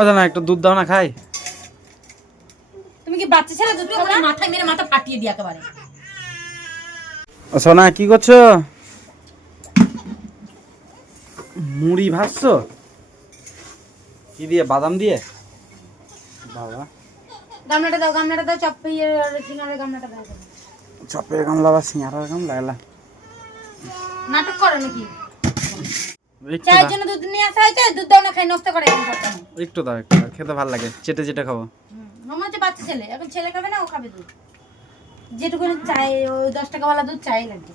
আচ্ছা না একটু দুধ দাও না খাই। তুমি কি বাচ্চা ছেলে দুধ খাবে না? মাথায় মেরে মাথা ফাটিয়ে দিই একেবারে। সোনা কি করছো? মুড়ি ভাজছো কি দিয়ে? বাদাম দিয়ে? বাবা গামলাটা দাও চপ্পের সিঙ্গারের গামলাটা দাও। চপের গামলা বা সিঙ্গারার গামলা এলা নাটক করো নাকি? একটু চায়ের দাও, জন্য দুধ নিয়ে আসা হয়েছে, দুধ দাও না খাই নষ্ট করে এখন সবটা। একটু দাও, একটু দাও, খেতে ভালো লাগে, চেটে চেটে খাবো। মামা হচ্ছে বাচ্চা ছেলে, এখন ছেলে খাবে না ও খাবে দুধ। যেটুকু চাই ওই 10 টাকাওয়ালা দুধ চাই লাগবে।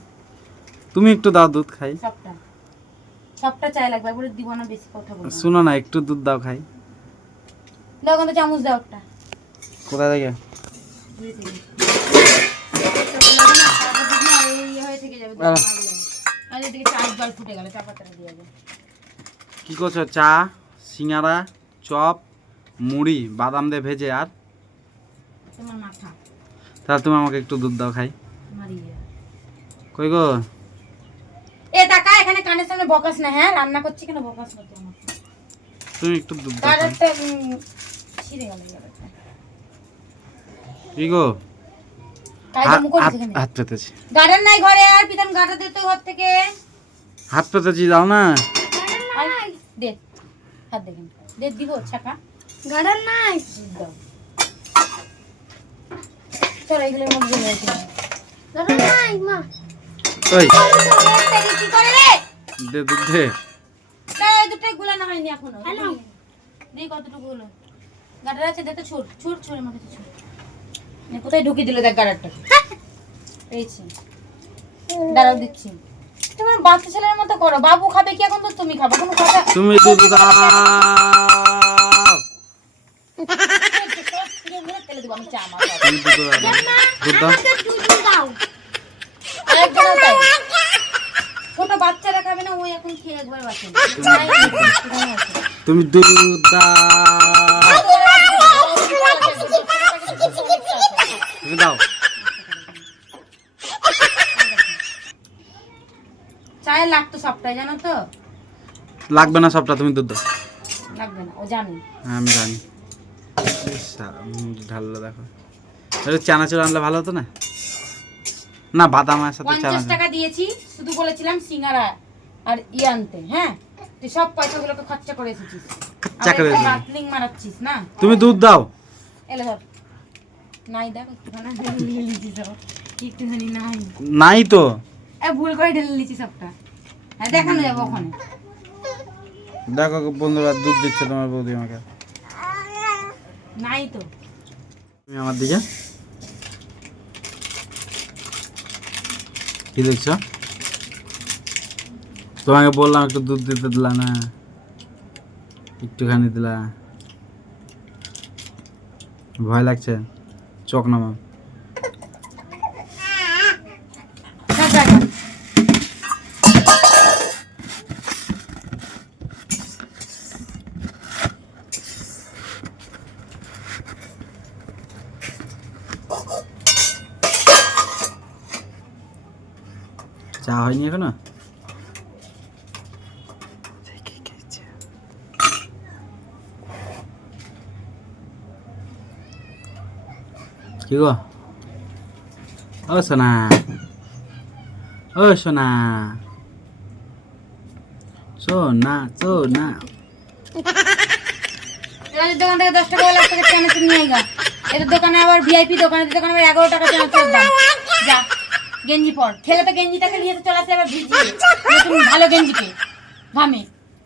তুমি একটু দাও দুধ খাই। সবটা চাই লাগবে, বলে দিব না, বেশি কথা বলবো। শোনো না একটু দুধ দাও খাই। দাও কিন্তু চামচ দাও একটা। কোথায় থেকে? কি করছো? চা, সিঙ্গারা, চপ, মুড়ি বাদাম দিয়ে ভেজে, আর তোমার মাথা তাহলে তুমি আমাকে একটু দুধ দাও খাই। মারিয়ে কই গো? এ টাকা এখানে কানের সামনে বকাস না। হ্যাঁ রান্না করছি কেন বকাস না তুই আমাকে? তুমি একটু দুধ দাও তার খাই। একটা ছিঁড়ে গেল ইয়ারটা। কি গো? কাইদা মুখ করে এখানে হাত পেতেছি। গার্ডেন নাই ঘরে, আর পিতাম গাটা দে তো ঘর থেকে। হাত পেতেছি, দাও না। আয়, দে হাত দেখেন দে দিব ছাকা। গার্ডেন নাই দাও। চল এইগুলোর মধ্যে দিয়ে রাখি। গার্ডেন নাই মা। ওই কি করে রে? দে দুধ দে। না এই দুটোই গুলা না হয়নি এখনো। হ্যালো দেই কতটুকু গুলো গাটার আছে, দে তো ছুট ছুট ছুড়ে মাকে ছুট। নে কোথায় ঢুকিয়ে দিল দেখ গাটারটা। পেয়েছি, দাঁড়াও দিচ্ছি। তোমার বাচ্চা ছেলের মতো করো। বাবু খাবে কি এখন? তো তুমি খাবে কোনো কথা? তুমি দুধ দাও। তেলে দেবো আমি চা মা। তুমি দুধ দাও। দুধ দাও। আরেকজন তাই ছোট বাচ্চারা খাবে না, ওই এখন খেয়ে একবার বাঁচে। তুমি দুধ দাও। তুমি দাও। চায়ে লাগতো সবটাই, জানো তো? লাগবে না সবটা, তুমি দুধ দাও। লাগবে না, ও জানে। হ্যাঁ আমি জানি। ঢাললো দেখো। এটা চানাচুর আনলে ভালো হতো না? না বাদামের সাথে 50 চানাচুর। টাকা দিয়েছি, শুধু বলেছিলাম সিঙ্গারা আর আনতে। হ্যাঁ তুই সব পয়সাগুলোকে খরচা করে এসেছিস। খরচা করে এসেছি। বাতলিং মারাচ্ছিস না। তুমি দুধ দাও। এলে ধর নাই, দেখ একটুখানি ঢেলে লিচি সব, একটুখানি নাই। নাই তো। ভুল করে ঢেলে লিচি সবটা। হ্যাঁ দেখানো যাবো ওখানে। দেখো বন্ধুরা দুধ দিচ্ছে তোমার বৌদি আমাকে। নাই তো। তুমি আমার দিকে কি দেখছো? তোমাকে বললাম একটু দুধ দিতে, দিলা না, একটুখানি দিলা। ভয় লাগছে? চোখ নামাও। চা হয়নি এখনো? কি গো? ও সোনা, ও সোনা, সোনা সোনা। দোকান থেকে 10 টাকা লাখ টাকা চানাচুর নিয়ে আইগা। এদের দোকানে আবার ভিআইপি দোকানে আবার 11 টাকা চানাচুর দাম। যা গেঞ্জি পর, খেলে তো গেঞ্জিটাকে নিয়ে তো চলে আসে আবার ভিজিয়ে নতুন ভালো গেঞ্জিকে ঘামে।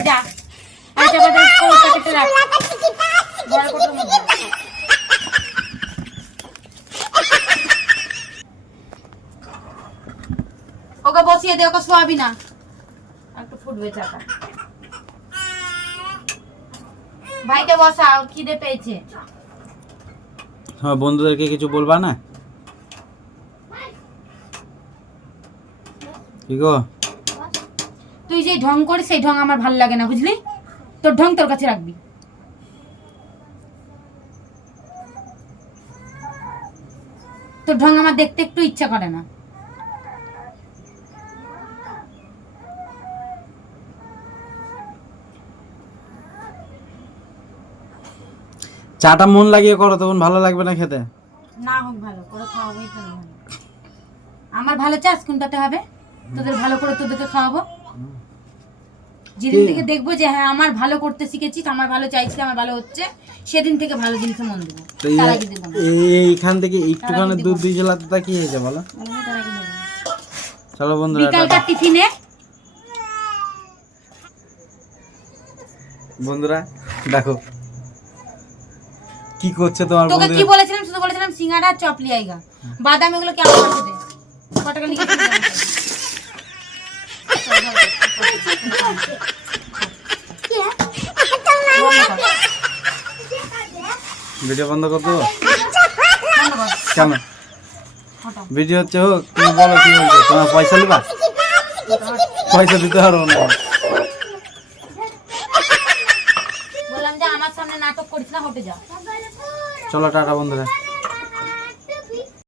যা আচ্ছা বাজার প্যাকেটে রাখ বড় কোটোর মধ্যে। ওকে বসিয়ে দে, ওকে শোয়াবি না, একটু ফুটবে চাটা। ভাইকে বসাও, খিদে পেয়েছে। হ্যাঁ বন্ধুদেরকে কিছু বলবা না? কি গো? তুই যে ঢং করিস সেই ঢং আমার ভাল লাগে না, বুঝলি? তোর ঢং তোর কাছে রাখবি। তোর ঢং আমার দেখতে একটু ইচ্ছা করে না। চাটা মন লাগিয়ে করো, তখন ভালো লাগবে না খেতে। না হোক ভালো করে খাওয়াবোই তো ভালো। আমার ভালো চাস কোনটাতে হবে, তোদের ভালো করে তোদেরকে খাওয়াবো। যেদিন থেকে দেখবো যে হ্যাঁ আমার ভালো করতে শিখেছিস, আমার ভালো চাইছিস, আমার ভালো হচ্ছে, সেদিন থেকে ভালো জিনিসে মন দেবো। তো তার আগে দেবো না। এইখান থেকে একটুখানি দুধ দিয়ে জেলাতে তা কি হয়েছে বলো? তার আগে দেবো না। চলো বন্ধুরা, বিকালকার টিফিনে বন্ধুরা দেখো কি করছে তোমার তোকে বন্ধু। কি বলেছিলাম, শুধু বলেছিলাম সিঙ্গাড়া আর চপ লিয়াইগা, বাদাম এগুলো কেমন আছে দে, কত টাকা লিখে ভিডিও বন্ধ করতো কেন? ভিডিও হচ্ছে হোক, তুমি বলো কি বলছো, তোমার পয়সা নিবা? পয়সা দিতে পারবো না। বললাম যে আমার সামনে নাটক করিস না, হটে যা। চলো টাটা বন্ধুরা।